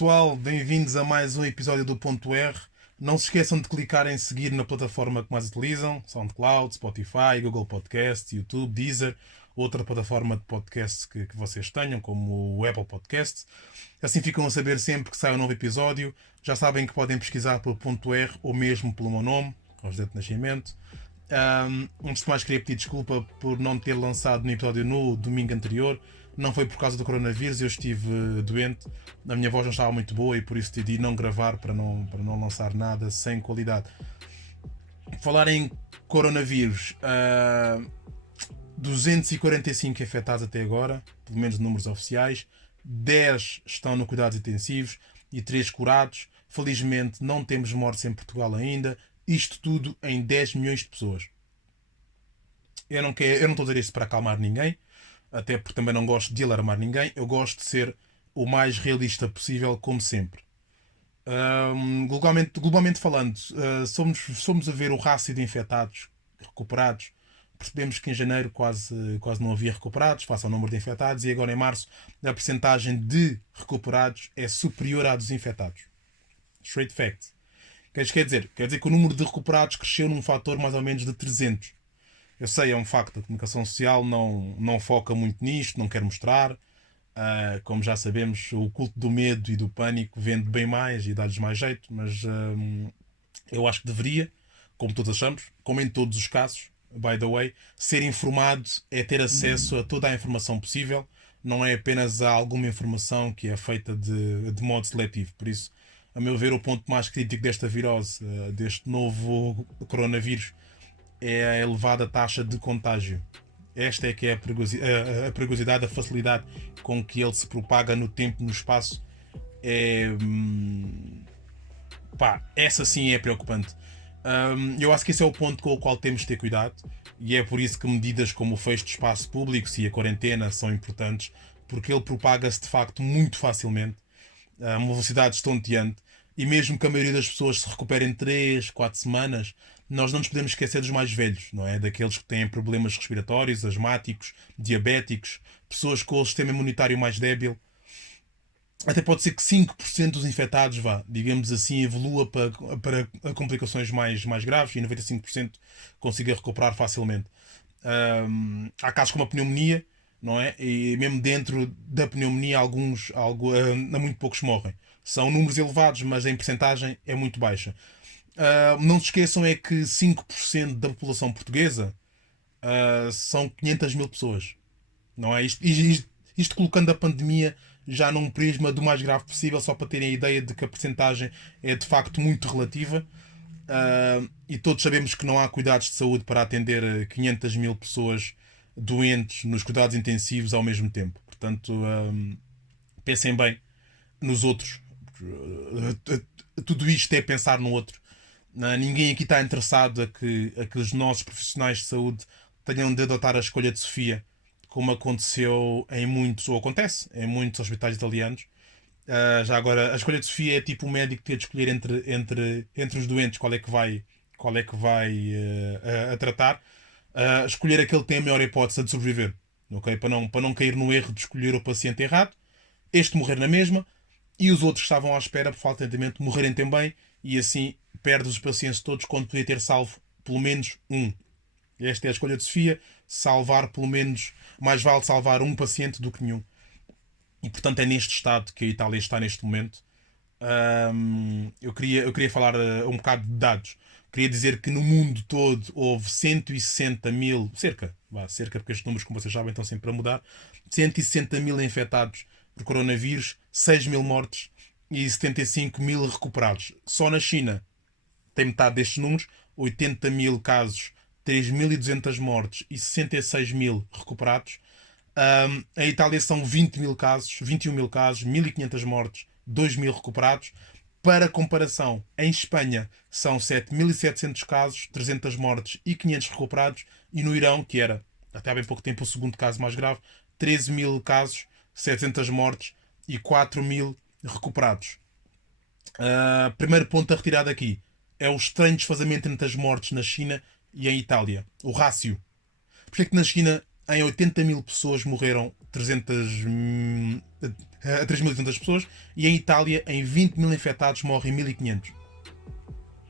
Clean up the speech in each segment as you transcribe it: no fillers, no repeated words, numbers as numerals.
pessoal, bem-vindos a mais um episódio do Ponto R. Não se esqueçam de clicar em seguir na plataforma que mais utilizam: SoundCloud, Spotify, Google Podcasts, YouTube, Deezer, outra plataforma de podcasts que vocês tenham, como o Apple Podcasts. Assim ficam a saber sempre que sai um novo episódio. Já sabem que podem pesquisar pelo Ponto R ou mesmo pelo meu nome, José de Nascimento. Antes de mais, queria pedir desculpa por não ter lançado no episódio no domingo anterior. Não foi por causa do coronavírus, eu estive doente, a minha voz não estava muito boa e por isso decidi não gravar para não lançar nada sem qualidade. Falar em coronavírus, 245 infectados até agora, pelo menos números oficiais, 10 estão no cuidados intensivos e 3 curados. Felizmente não temos mortes em Portugal ainda, isto tudo em 10 milhões de pessoas. Eu não estou a dizer isto para acalmar ninguém, até porque também não gosto de alarmar ninguém. Eu gosto de ser o mais realista possível, como sempre. Globalmente falando, somos a ver o rácio de infectados recuperados. Percebemos que em janeiro quase não havia recuperados face ao número de infectados, e agora em março a percentagem de recuperados é superior à dos infectados. Straight fact. Quer dizer que o número de recuperados cresceu num fator mais ou menos de 300. Eu sei, é um facto, a comunicação social não foca muito nisto, não quer mostrar. Como já sabemos, o culto do medo e do pânico vende bem mais e dá-lhes mais jeito, mas eu acho que deveria, como todos achamos, como em todos os casos, by the way, ser informado é ter acesso a toda a informação possível, não é apenas a alguma informação que é feita de modo seletivo. Por isso, a meu ver, o ponto mais crítico desta virose, deste novo coronavírus, é a elevada taxa de contágio. Esta é que é a perigosidade, a facilidade com que ele se propaga no tempo e no espaço. Essa sim é preocupante. Eu acho que esse é o ponto com o qual temos de ter cuidado, e é por isso que medidas como o fecho de espaços públicos e a quarentena são importantes, porque ele propaga-se de facto muito facilmente, a uma velocidade estonteante, e mesmo que a maioria das pessoas se recupere em 3, 4 semanas, nós não nos podemos esquecer dos mais velhos, não é? Daqueles que têm problemas respiratórios, asmáticos, diabéticos, pessoas com o sistema imunitário mais débil. Até pode ser que 5% dos infectados, digamos assim, evolua para complicações mais graves, e 95% consiga recuperar facilmente. Há casos como a pneumonia, não é? E mesmo dentro da pneumonia, muito poucos morrem. São números elevados, mas em percentagem é muito baixa. Não se esqueçam é que 5% da população portuguesa são 500 mil pessoas. Não é? Isto colocando a pandemia já num prisma do mais grave possível, só para terem a ideia de que a percentagem é de facto muito relativa. E todos sabemos que não há cuidados de saúde para atender 500 mil pessoas doentes nos cuidados intensivos ao mesmo tempo. Portanto, pensem bem nos outros. Tudo isto é pensar no outro. Ninguém aqui está interessado a que os nossos profissionais de saúde tenham de adotar a escolha de Sofia, como aconteceu em muitos, ou acontece em muitos hospitais italianos. Já agora, a escolha de Sofia é tipo o médico ter de escolher entre os doentes qual é que vai a tratar. Escolher aquele que tem a maior hipótese de sobreviver, okay? Para não cair no erro de escolher o paciente errado, este morrer na mesma, e os outros que estavam à espera por falta de atendimento morrerem também, e assim perde os pacientes todos quando podia ter salvo pelo menos um. Esta é a escolha de Sofia: salvar pelo menos, mais vale salvar um paciente do que nenhum. E portanto é neste estado que a Itália está neste momento. Eu queria falar um bocado de dados. Queria dizer que no mundo todo houve 160 mil, cerca, porque estes números, como vocês sabem, estão sempre a mudar, 160 mil infectados por coronavírus, 6 mil mortes e 75 mil recuperados. Só na China tem metade destes números: 80 mil casos, 3.200 mortes e 66 mil recuperados. A Itália são 20 mil casos, 21 mil casos, 1.500 mortes, 2 mil recuperados. Para comparação, em Espanha são 7.700 casos, 300 mortes e 500 recuperados. E no Irão, que era até há bem pouco tempo o segundo caso mais grave, 13 mil casos, 700 mortes e 4 mil recuperados. Primeiro ponto a retirar daqui é o estranho desfazamento entre as mortes na China e em Itália. O rácio. Porque é que na China em 80 mil pessoas morreram a 3.300 pessoas, e em Itália, em 20 mil infectados, morrem 1.500.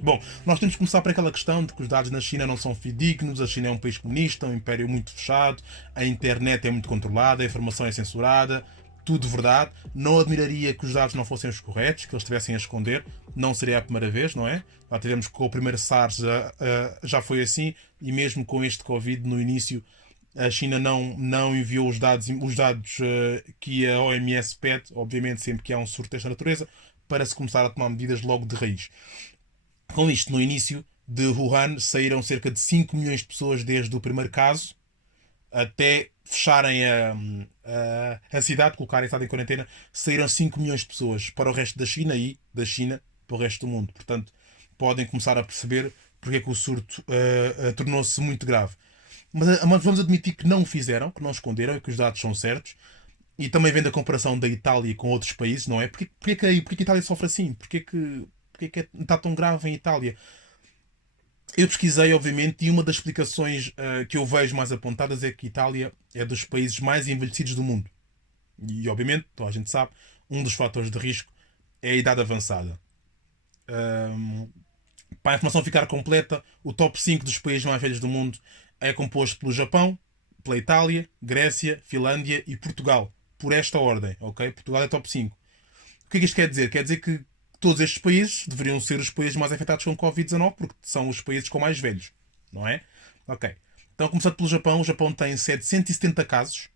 Bom, nós temos que começar por aquela questão de que os dados na China não são fidedignos, a China é um país comunista, um império muito fechado, a internet é muito controlada, a informação é censurada, tudo verdade. Não admiraria que os dados não fossem os corretos, que eles estivessem a esconder, não seria a primeira vez, não é? Já tivemos com o primeiro SARS, já foi assim, e mesmo com este Covid, no início, a China não enviou os dados que a OMS pede, obviamente sempre que há um surto desta natureza, para se começar a tomar medidas logo de raiz. Com isto, no início de Wuhan, saíram cerca de 5 milhões de pessoas desde o primeiro caso até fecharem a cidade, colocarem a cidade em quarentena, saíram 5 milhões de pessoas para o resto da China e da China para o resto do mundo. Portanto, podem começar a perceber porque é que o surto tornou-se muito grave. Mas vamos admitir que não o fizeram, que não esconderam e que os dados são certos. E também vendo a comparação da Itália com outros países, não é? Porquê que a Itália sofre assim? Porquê que está tão grave em Itália? Eu pesquisei, obviamente, e uma das explicações que eu vejo mais apontadas é que a Itália é dos países mais envelhecidos do mundo. E, obviamente, toda a gente sabe, um dos fatores de risco é a idade avançada. Ahm, para a informação ficar completa, o top 5 dos países mais velhos do mundo é composto pelo Japão, pela Itália, Grécia, Finlândia e Portugal. Por esta ordem, ok? Portugal é top 5. O que é que isto quer dizer? Quer dizer que todos estes países deveriam ser os países mais afetados com Covid-19 porque são os países com mais velhos, não é? Ok. Então, começando pelo Japão, o Japão tem 770 casos,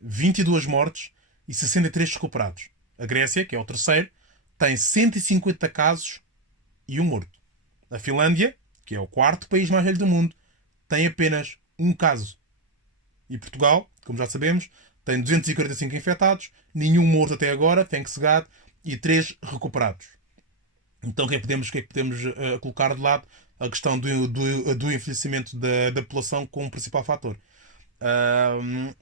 22 mortes e 63 recuperados. A Grécia, que é o terceiro, tem 150 casos e um morto. A Finlândia, que é o quarto país mais velho do mundo, tem apenas um caso. E Portugal, como já sabemos, tem 245 infectados, nenhum morto até agora, thanks God, e 3 recuperados. Então o que é que podemos colocar de lado? A questão do envelhecimento da população como principal fator. Uh,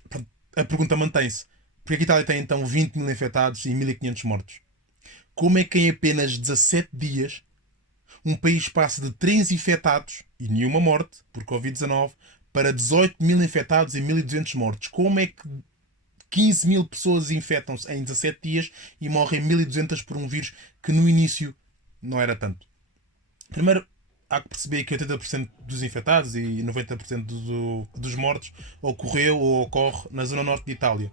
a pergunta mantém-se. Porque a Itália tem então 20 mil infectados e 1.500 mortos? Como é que em apenas 17 dias um país passa de 3 infectados e nenhuma morte por Covid-19 para 18 mil infectados e 1.200 mortos? Como é que 15 mil pessoas infectam-se em 17 dias e morrem 1.200 por um vírus que no início não era tanto? Primeiro, há que perceber que 80% dos infectados e 90% dos mortos ocorreu ou ocorre na zona norte de Itália,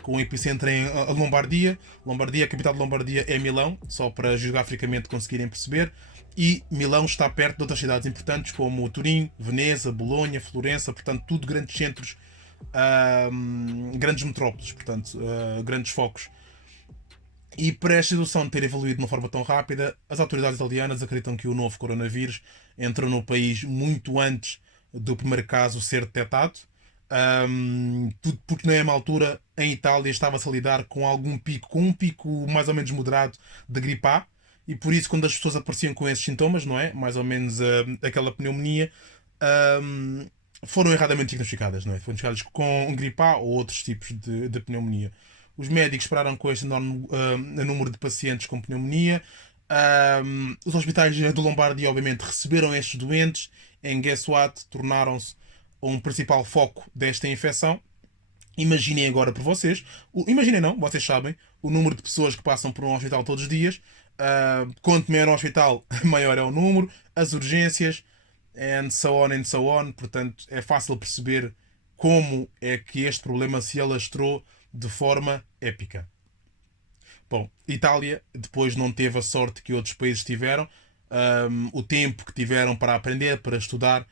com o epicentro em Lombardia. A capital de Lombardia é Milão, só para geograficamente conseguirem perceber. E Milão está perto de outras cidades importantes como Turim, Veneza, Bolonha, Florença, portanto, tudo grandes centros, grandes metrópoles, portanto, grandes focos. E para esta situação ter evoluído de uma forma tão rápida, as autoridades italianas acreditam que o novo coronavírus entrou no país muito antes do primeiro caso ser detectado. Tudo porque na mesma altura em Itália estava-se a lidar com um pico mais ou menos moderado de gripe A, e por isso quando as pessoas apareciam com esses sintomas, não é? Mais ou menos aquela pneumonia, foram erradamente diagnosticadas, não é? Foram diagnosticadas com gripe A ou outros tipos de pneumonia. Os médicos pararam com este enorme número de pacientes com pneumonia. Os hospitais de Lombardia, obviamente, receberam estes doentes. Em guess what? Tornaram-se um principal foco desta infecção. Imaginem agora por vocês. Imaginem não, vocês sabem o número de pessoas que passam por um hospital todos os dias. Quanto maior o hospital, maior é o número. As urgências, and so on and so on. Portanto, é fácil perceber como é que este problema se alastrou de forma épica. Bom, Itália depois não teve a sorte que outros países tiveram, o tempo que tiveram para aprender, para estudar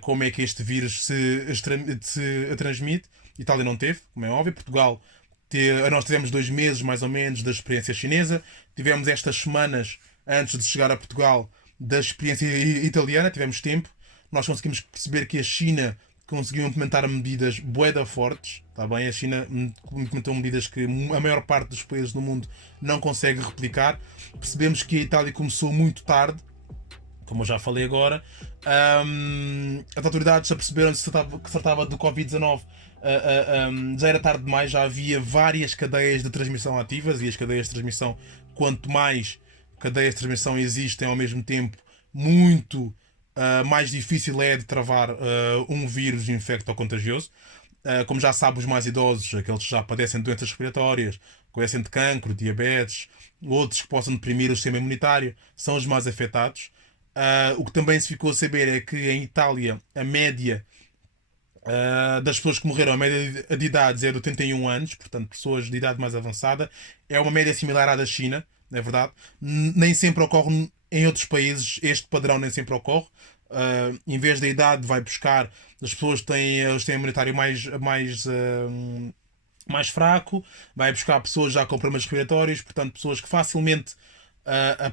como é que este vírus se transmite. Itália não teve, como é óbvio. Portugal, nós tivemos 2 meses mais ou menos da experiência chinesa, tivemos estas semanas antes de chegar a Portugal da experiência italiana, tivemos tempo. Nós conseguimos perceber que a China conseguiu implementar medidas bué da fortes, tá bem? A China implementou medidas que a maior parte dos países do mundo não consegue replicar. Percebemos que a Itália começou muito tarde, como eu já falei agora. As autoridades já perceberam que se tratava do Covid-19, já era tarde demais, já havia várias cadeias de transmissão ativas, e as cadeias de transmissão, quanto mais cadeias de transmissão existem ao mesmo tempo, muito mais difícil é de travar um vírus infecto ou contagioso. Como já sabe, os mais idosos, aqueles que já padecem de doenças respiratórias, padecem de cancro, diabetes, outros que possam deprimir o sistema imunitário, são os mais afetados. O que também se ficou a saber é que em Itália a média das pessoas que morreram, a média de idades é de 81 anos, portanto, pessoas de idade mais avançada. É uma média similar à da China, não é verdade? Nem sempre ocorre em outros países, este padrão nem sempre ocorre. Em vez da idade, vai buscar as pessoas que têm o sistema imunitário mais fraco, vai buscar pessoas já com problemas respiratórios, portanto, pessoas que facilmente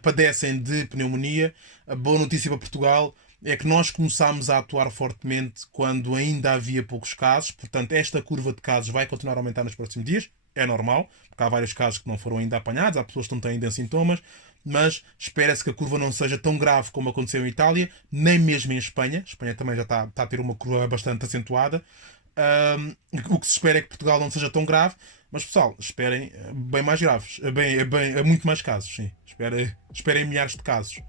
padecem de pneumonia. A boa notícia para Portugal é que nós começámos a atuar fortemente quando ainda havia poucos casos, portanto, esta curva de casos vai continuar a aumentar nos próximos dias. É normal, porque há vários casos que não foram ainda apanhados, há pessoas que não têm ainda sintomas, mas espera-se que a curva não seja tão grave como aconteceu em Itália, nem mesmo em Espanha. A Espanha também já está a ter uma curva bastante acentuada. O que se espera é que Portugal não seja tão grave, mas pessoal, esperem bem mais graves, muito mais casos, sim. Esperem milhares de casos.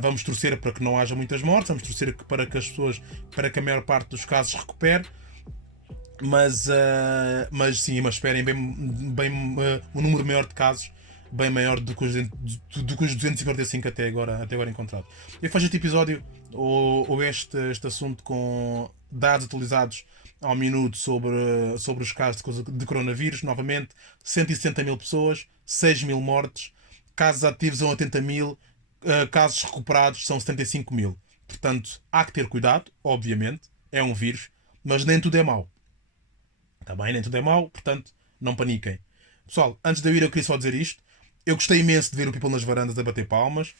Vamos torcer para que não haja muitas mortes, vamos torcer para que a maior parte dos casos recupere, mas sim, mas esperem um número maior de casos, bem maior do que os 245 até agora encontrado. Eu faço este episódio ou este assunto com dados atualizados ao minuto sobre os casos de coronavírus. Novamente, 160 mil pessoas, 6 mil mortes, casos ativos são 80 mil, casos recuperados são 75 mil. Portanto, há que ter cuidado, obviamente, é um vírus, mas nem tudo é mau. Está bem? Nem tudo é mau, portanto, não paniquem. Pessoal, antes de eu ir, eu queria só dizer isto. Eu gostei imenso de ver o People nas varandas a bater palmas.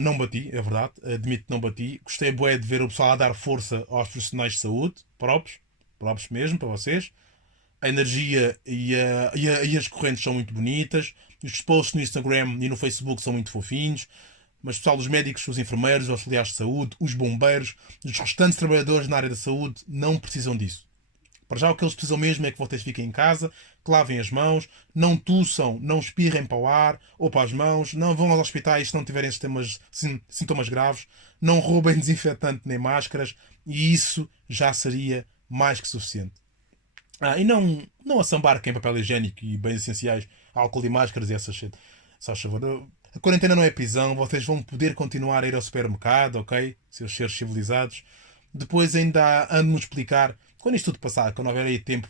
Não bati, é verdade, admito que não bati. Gostei bué de ver o pessoal a dar força aos profissionais de saúde, próprios mesmo, para vocês. A energia e as correntes são muito bonitas. Os posts no Instagram e no Facebook são muito fofinhos. Mas pessoal, os médicos, os enfermeiros, os auxiliares de saúde, os bombeiros, os restantes trabalhadores na área da saúde não precisam disso. Para já o que eles precisam mesmo é que vocês fiquem em casa, que lavem as mãos, não tuçam, não espirrem para o ar ou para as mãos, não vão aos hospitais se não tiverem sintomas graves, não roubem desinfetante nem máscaras, e isso já seria mais que suficiente. E não assambarquem papel higiênico e bens essenciais, álcool e máscaras e essas shit. Só favor. A quarentena não é prisão, vocês vão poder continuar a ir ao supermercado, ok? Seus seres civilizados. Depois ainda ando-me explicar, quando isto tudo passar, quando houver aí tempo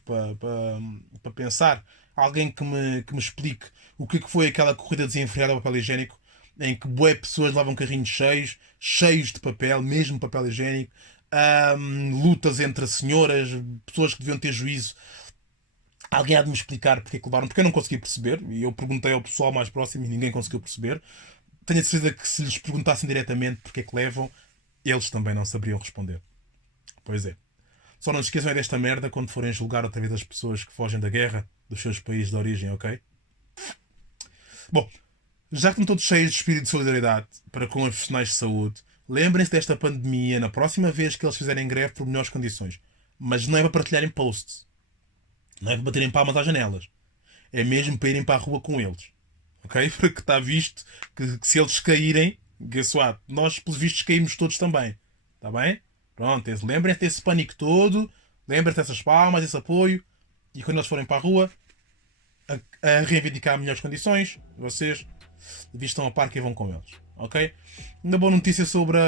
para pensar, alguém que me explique o que foi aquela corrida desenfreada ao papel higiênico, em que bué pessoas levam carrinhos cheios de papel, mesmo papel higiênico, lutas entre senhoras, pessoas que deviam ter juízo. Alguém há de me explicar porque é que levaram, porque eu não consegui perceber, e eu perguntei ao pessoal mais próximo e ninguém conseguiu perceber. Tenho a certeza que se lhes perguntassem diretamente porque é que levam, eles também não saberiam responder. Pois é. Só não se esqueçam é desta merda quando forem julgar outra vez as pessoas que fogem da guerra dos seus países de origem, ok? Bom, já que estão todos cheios de espírito de solidariedade para com os profissionais de saúde, lembrem-se desta pandemia na próxima vez que eles fizerem greve por melhores condições. Mas não é para partilharem posts. Não é para baterem palmas às janelas. É mesmo para irem para a rua com eles. Ok? Porque está visto que se eles caírem, guess what? Nós, pelos vistos, caímos todos também. Está bem? Pronto, lembrem-se desse pânico todo, lembrem-se dessas palmas, desse apoio, e quando eles forem para a rua, a reivindicar melhores condições, vocês vistam a par que vão com eles. Ok? Uma boa notícia sobre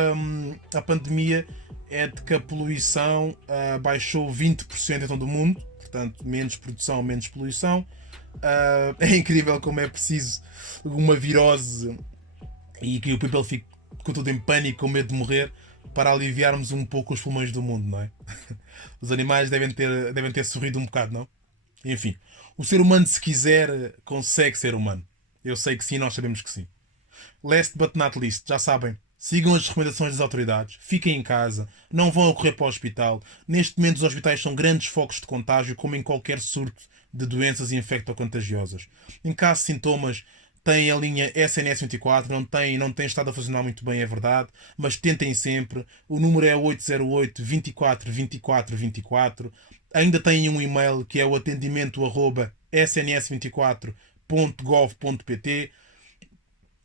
a pandemia é de que a poluição baixou 20% em todo o mundo, portanto, menos produção, menos poluição. É incrível como é preciso uma virose e que o people fique com tudo em pânico, com medo de morrer, para aliviarmos um pouco os pulmões do mundo, não é? Os animais devem ter sorrido um bocado, não? Enfim, o ser humano, se quiser, consegue ser humano. Eu sei que sim, nós sabemos que sim. Last but not least, já sabem, sigam as recomendações das autoridades, fiquem em casa, não vão a correr para o hospital. Neste momento os hospitais são grandes focos de contágio, como em qualquer surto de doenças infecto-contagiosas. Em caso de sintomas, têm a linha SNS 24, não tem estado a funcionar muito bem, é verdade, mas tentem sempre. O número é 808 24 24 24. Ainda têm um e-mail que é o atendimento@sns24.gov.pt.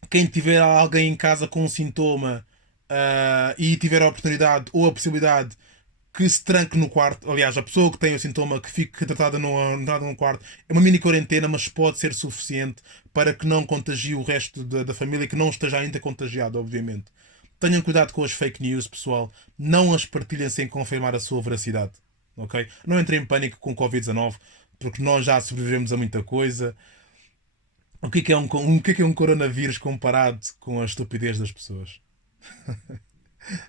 Quem tiver alguém em casa com um sintoma e tiver a oportunidade ou a possibilidade, que se tranque no quarto. Aliás, a pessoa que tem o sintoma que fique tratada num quarto é uma mini quarentena, mas pode ser suficiente para que não contagie o resto da família, que não esteja ainda contagiado, obviamente. Tenham cuidado com as fake news, pessoal. Não as partilhem sem confirmar a sua veracidade. Ok? Não entrem em pânico com o Covid-19, porque nós já sobrevivemos a muita coisa. O que é um coronavírus comparado com a estupidez das pessoas?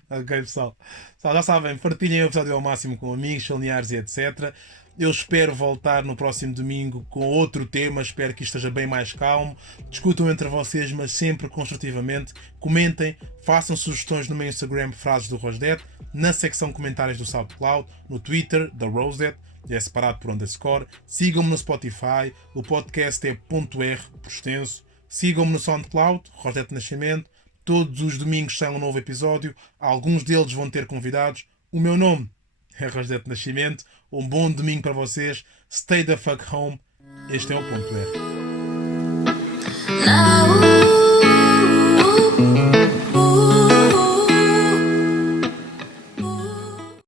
Ok, pessoal. Pessoal, já sabem, partilhem o episódio ao máximo com amigos, familiares e etc. Eu espero voltar no próximo domingo com outro tema. Espero que isto esteja bem mais calmo. Discutam entre vocês, mas sempre construtivamente. Comentem, façam sugestões no meu Instagram, Frases do Rosdet, na secção comentários do SoundCloud, no Twitter, da Rosdet, é separado por underscore. Sigam-me no Spotify, o podcast é .r por extenso. Sigam-me no SoundCloud, Rosdet Nascimento. Todos os domingos sai um novo episódio. Alguns deles vão ter convidados. O meu nome é Rosdet Nascimento. Um bom domingo para vocês. Stay the fuck home. Este é o ponto R.